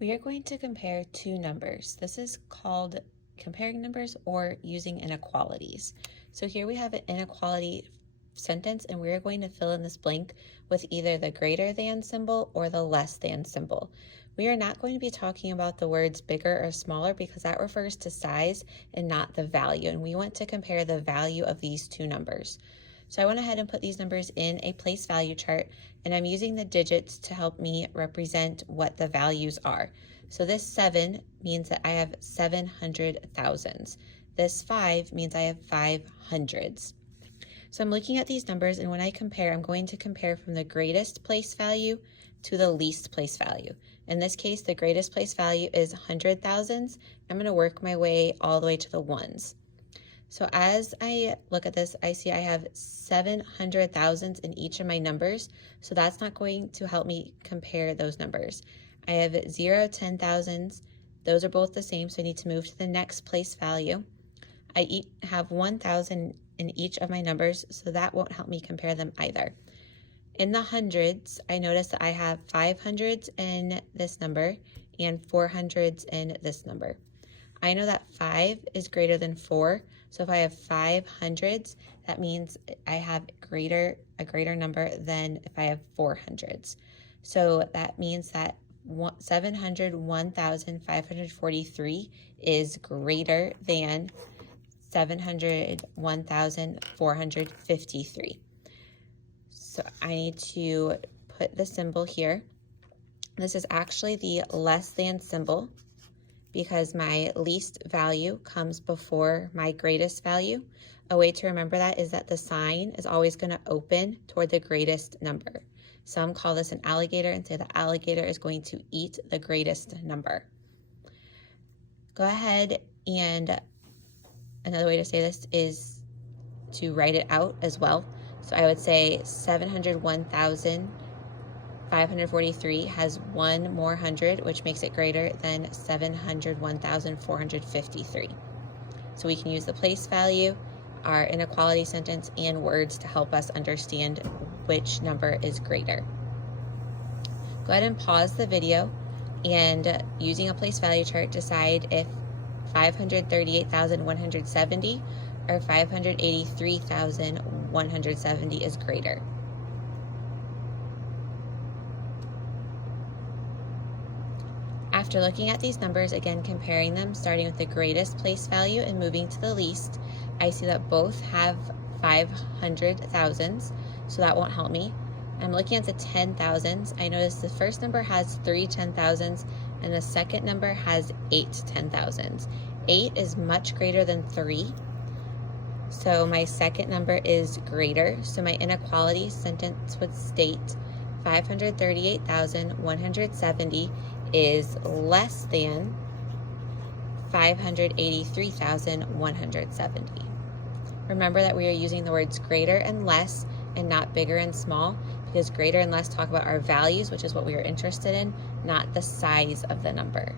We are going to compare two numbers. This is called comparing numbers or using inequalities. So here we have an inequality sentence, and we're going to fill in this blank with either the greater than symbol or the less than symbol. We are not going to be talking about the words bigger or smaller because that refers to size and not the value, and we want to compare the value of these two numbers. So I went ahead and put these numbers in a place value chart, and I'm using the digits to help me represent what the values are. So this 7 means that I have 700 thousands. This 5 means I have 5 hundreds. So I'm looking at these numbers, and when I compare, I'm going to compare from the greatest place value to the least place value. In this case, the greatest place value is 100 thousands. I'm going to work my way all the way to the ones. So as I look at this, I see I have 700 thousands in each of my numbers, so that's not going to help me compare those numbers. I have 0, 10 thousands. Those are both the same, so I need to move to the next place value. I have 1,000 in each of my numbers, so that won't help me compare them either. In the hundreds, I notice that I have 500s in this number and 400s in this number. I know that 5 is greater than 4, so if I have 5 hundreds, that means I have a greater number than if I have 4 hundreds. So that means that 701,543 is greater than 701,453. So I need to put the symbol here. This is actually the less than symbol, because my least value comes before my greatest value. A way to remember that is that the sign is always going to open toward the greatest number. Some call this an alligator and say the alligator is going to eat the greatest number. Go ahead, and another way to say this is to write it out as well. So I would say 701,543 has one more hundred, which makes it greater than 701,453. So we can use the place value, our inequality sentence, and words to help us understand which number is greater. Go ahead and pause the video, and using a place value chart, decide if 538,170 or 583,170 is greater. After looking at these numbers, again comparing them, starting with the greatest place value and moving to the least, I see that both have 500 thousands, so that won't help me. I'm looking at the 10 thousands. I notice the first number has 3 10 thousands, and the second number has 8 10 thousands. 8 is much greater than 3, so my second number is greater. So my inequality sentence would state 538,170 is less than 583,170. Remember that we are using the words greater and less and not bigger and small, because greater and less talk about our values, which is what we are interested in, not the size of the number.